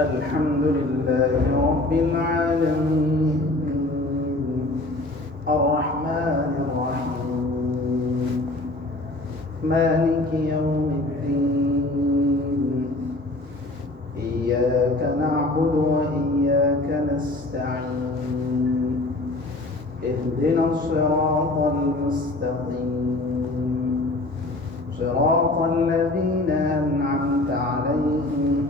الحمد لله رب العالمين الرحمن الرحيم مالك يوم الدين إياك نعبد وإياك نستعين اهدنا الصراط المستقيم صراط الذين أنعمت عليهم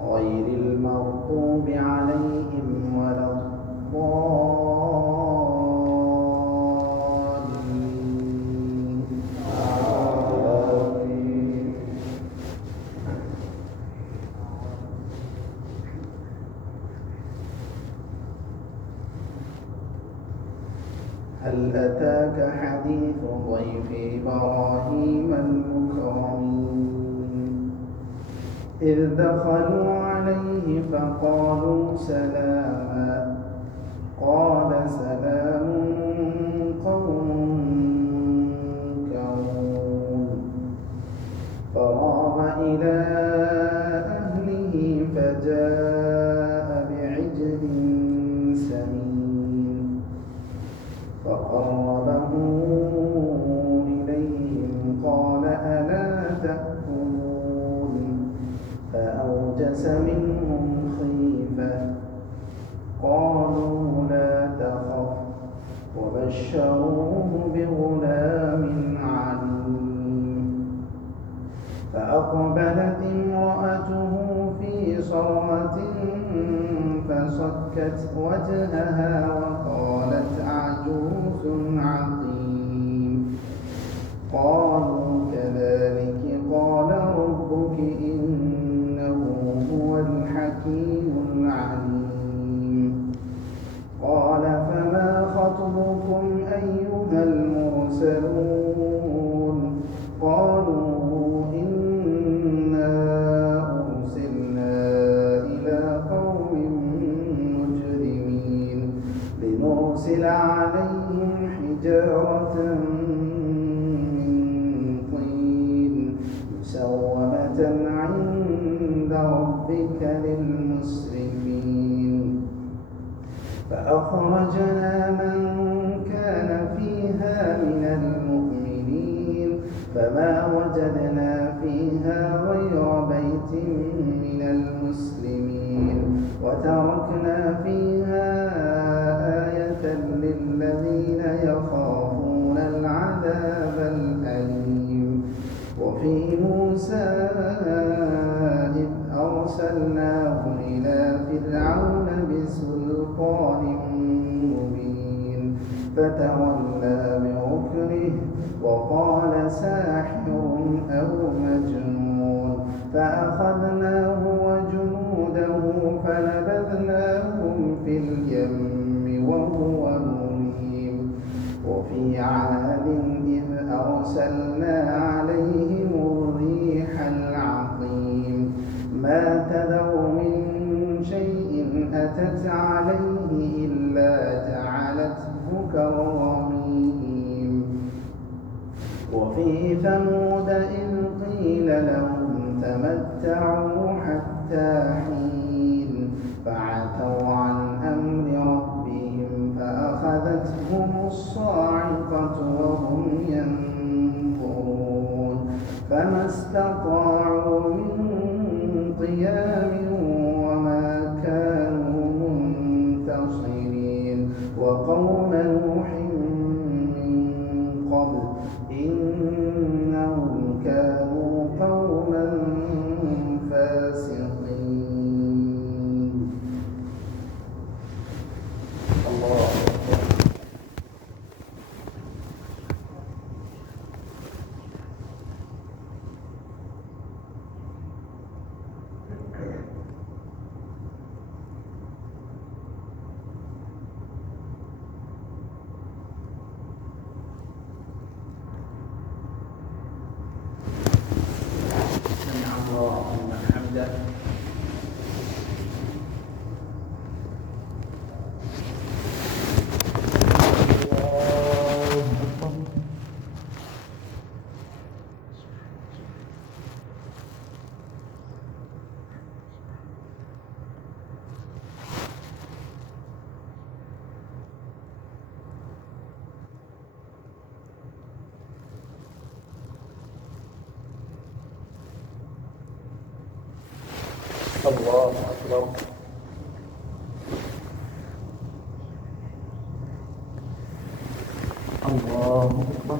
غير المغضوب عليهم ولا الضالين آمين. هل أتاك حديث ضيف إبراهيم المكرمين إذ دخلوا عليه فقالوا سلاما قال سلام قوم منكرون فراغ إلى أهله فجاء بعجل سمين فقربه إليهم قال ألا تأكلون فأوجس منهم خيفة قالوا لا تخف وبشروه بغلام عليم فأقبلت امرأته في صرة فصكت وجهها وقالت عجوز عقيم قالوا كذلك قال ربك إنه هو الحكيم العليم قال فما خطبكم أيها المرسلون قالوا إنا أرسلنا إلى قوم مجرمين لنرسل عليهم حجارة مسومة عند ربك للمسرفين فأخرجنا من كان فيها من المؤمنين فما وجدنا فيها غير بيت من المسلمين وتركنا فيها آية للذين يخافون العذاب الأليم وفي موسى إذ أرسلناه إلى فرعون بسلطان مبين فتولى بركنه وقال ساحر أو مجنون فأخذناه وجنوده فنبذناهم في اليم وهو مليم وفي عاد إذ أرسلنا عليهم الريح العقيم ما تذر من شيء أتت عليه إلا جعلته كالرميم وفي ثمود إذ قيل لهم تمتعوا حتى حين فعتوا عن أمر ربهم فأخذتهم الصاعقة وهم ينظرون فما استطاعوا من قيام وما كانوا منتصرين وقوم نوح من قبل إنهم كانوا قوما فاسقين الله سمع الله لمن حمده الله أكبر. الله أكبر.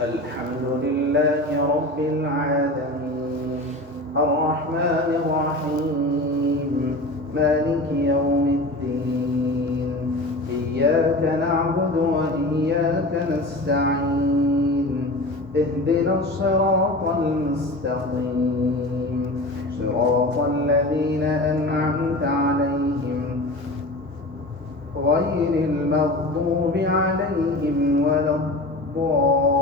الحمد لله رب العالمين الرحمن الرحيم مالك يوم الدين إياك نعبد وإياك نستعين اهدنا الصراط المستقيم صراط الذين أنعمت عليهم غير المغضوب عليهم ولا الضالين.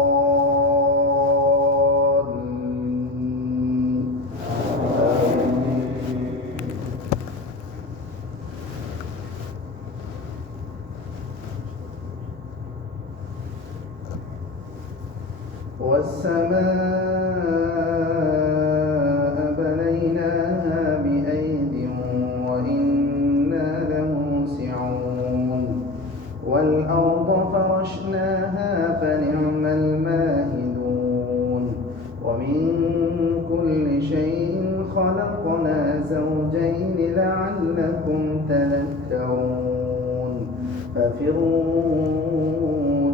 والسماء بنيناها بأيد وإنا لموسعون والأرض فرشناها فنعم الماهدون ومن كل شيء خلقنا زوجين لعلكم تذكرون ففروا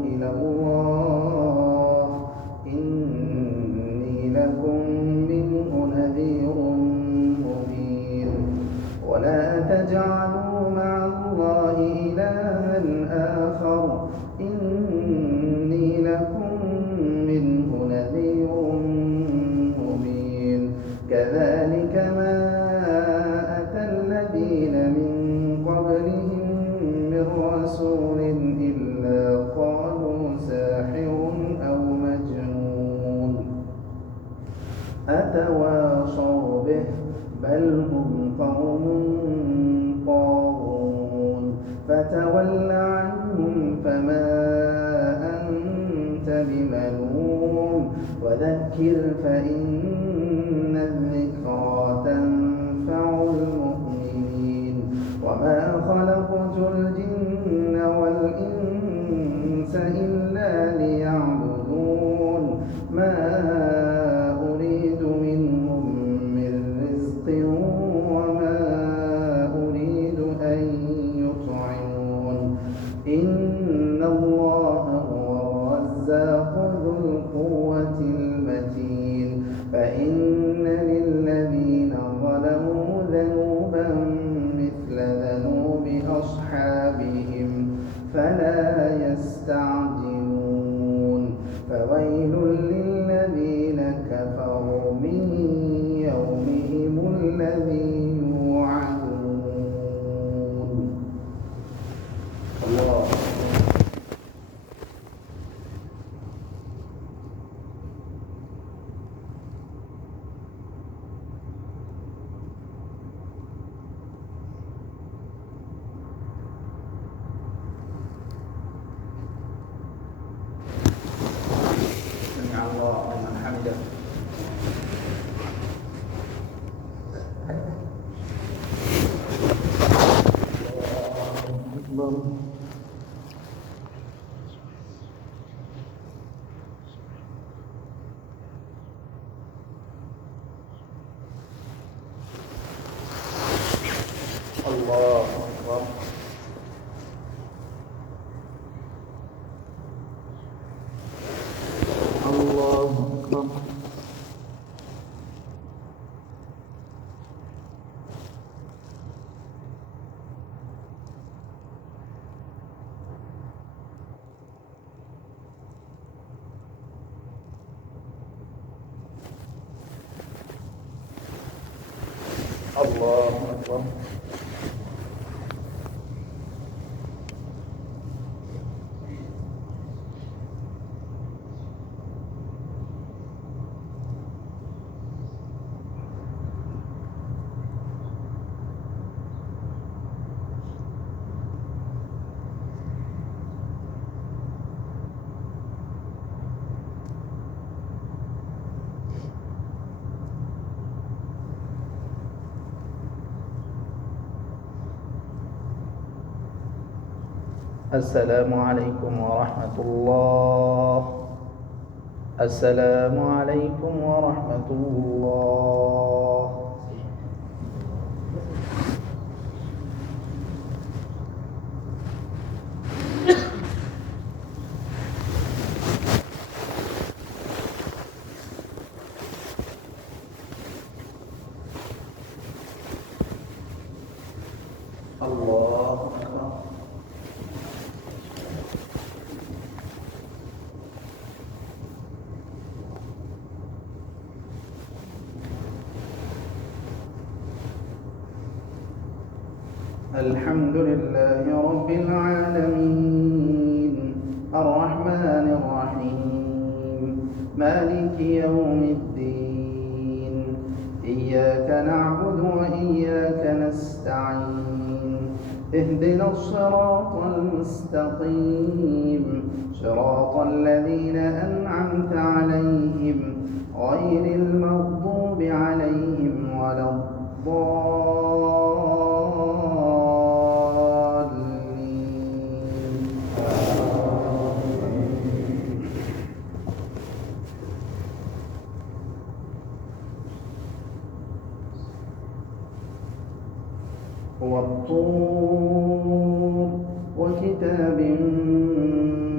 إلى الله إني لكم منه نذير مبين ولا تجعلوا مع الله إلها آخر إني لكم منه نذير مبين كذلك ما أتى الذين من قبلهم من رسول إلا قالوا ساحر أو مجنون أتواصوا به بل هم قوم طاغون فتول عنهم فما أنت بملوم وذكر فإن الذكرى تنفع المؤمنين وما خلقت الجن والإنس إلا ليعبدون ما أريد منهم من رزق وما أريد أن يطعمون إن الله هو الرزاق ذو القوة المتين فإن للذين ظلموا ذنوبا مثل ذنوب أصحابهم فلا يستعجلون فويل للذين كفروا من يومهم الذي يوعدون. الله سمع الله لمن حمده. الله أكبر. الله أكبر. الله أكبر. الله أكبر. السلام عليكم ورحمة الله. السلام عليكم ورحمة الله. الله أكبر. الحمد لله رب العالمين الرحمن الرحيم مالك يوم الدين إياك نعبد وإياك نستعين اهدنا الصراط المستقيم صراط الذين أنعمت عليهم غير المغضوب عليهم ولا والطور وكتاب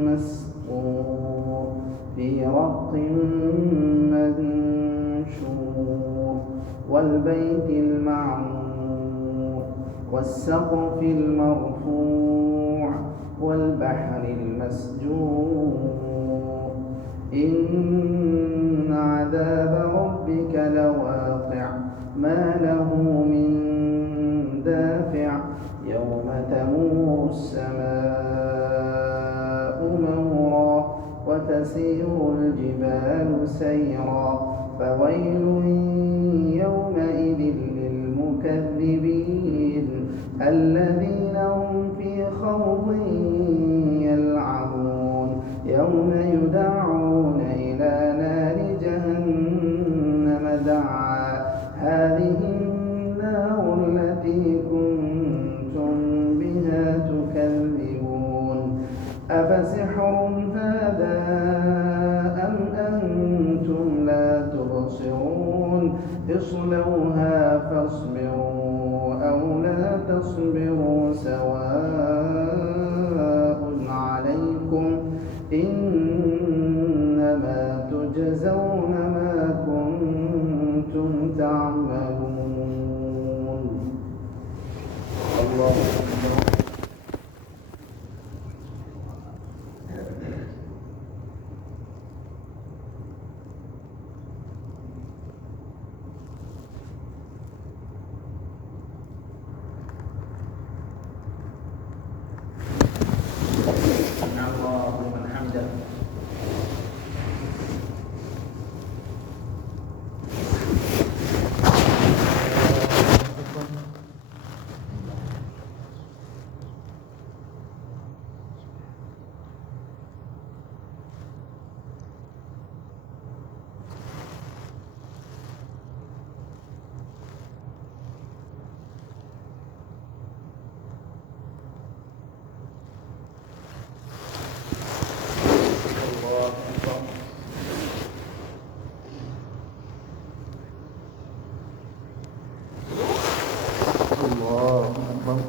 مسطور في رق منشور والبيت المعمور والسقف المرفوع والبحر المسجور إن عذاب ربك لواقع ما له من دافع يوم تمور السماء مورا وتسير الجبال سيرا فويل يومئذ للمكذبين الذين هم في خوض يلعبون يوم يدعون إلى نار جهنم دعا هذه النار التي كنتم بها تكذبون أفسحر هذا أم أنتم لا تبصرون اصلوها فاصبروا أو لا تصبروا سواء عليكم إنما تجزون ما كنتم تعملون. الله أكبر. سمع الله لمن حمده. الله أكبر.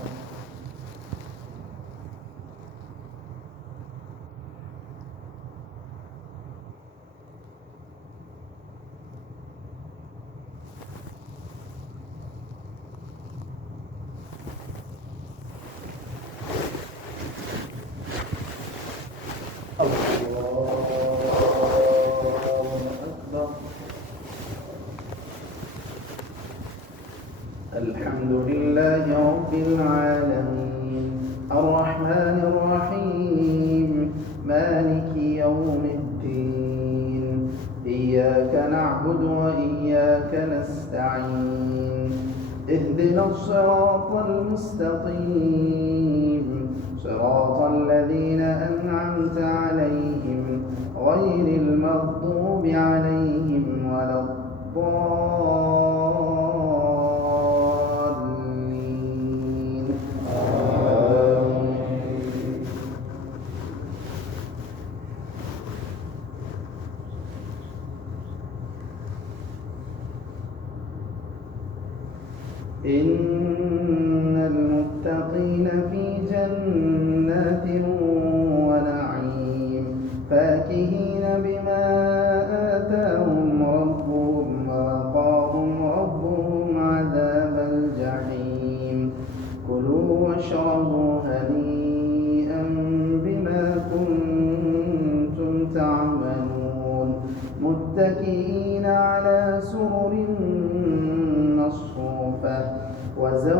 الحمد لله رب العالمين الرحمن الرحيم مالك يوم الدين إياك نعبد وإياك نستعين اهدنا الصراط المستقيم صراط الذين أنعمت عليهم غير المغضوب عليهم ولا الضالين.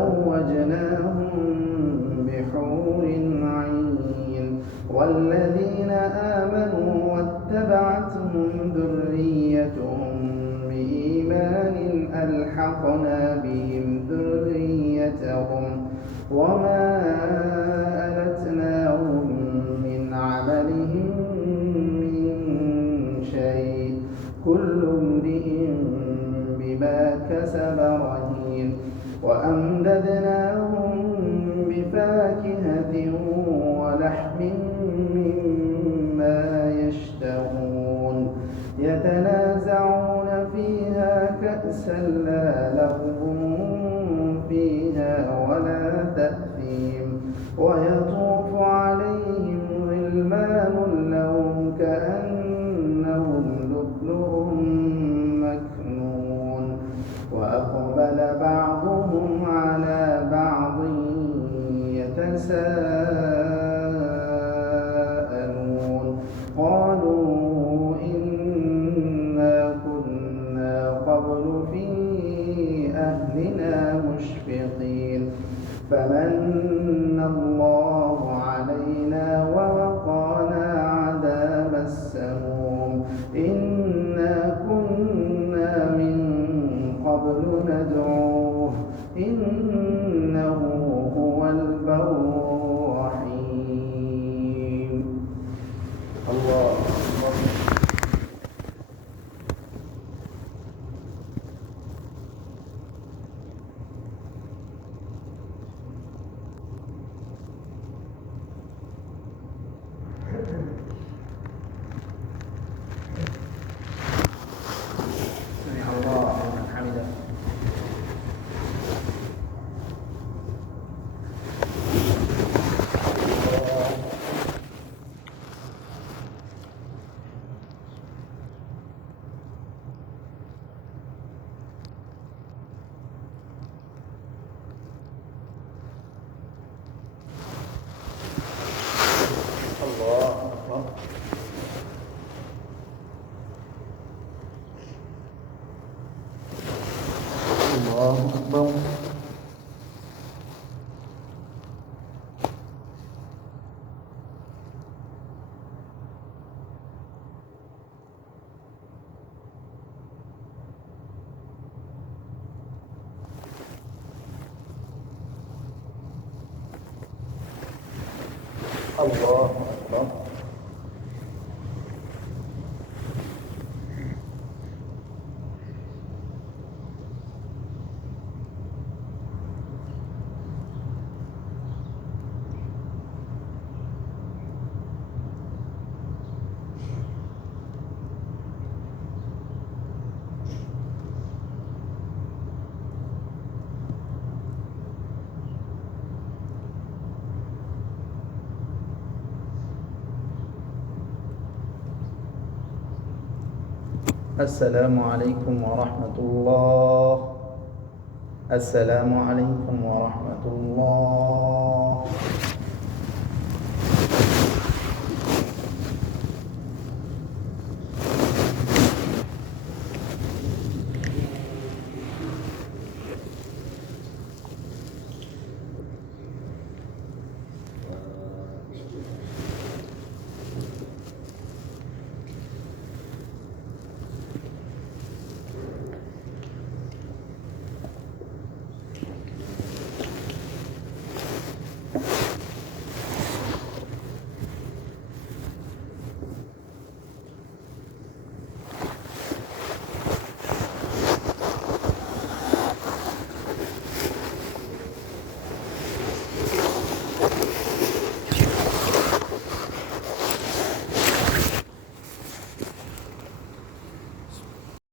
وزوجناهم بحور عين والذين آمنوا واتبعتهم ذريتهم بإيمان ألحقنا بهم ذريتهم وما ألتناهم من عملهم من شيء كل امرئ بما كسب رهين وأمددناهم بفاكهة ولحم مما يشتهون يتنازعون فيها كأسا لا لغو فيها ولا تأثيم ويطوف عليهم غلمان لهم كأنهم لؤلؤ مكنون وأقبل بعضهم على بعض يتساءلون قالوا إنا كنا قبل في أهلنا مشفقين فمن الله علينا ووقانا عذاب السموم إنا كنا من قبل ندعوه إنه هو البر الرحيم. الله أكبر. سمع الله لمن حمده. الله أكبر. الله أكبر. الله أكبر. السلام عليكم ورحمة الله. السلام عليكم ورحمة الله.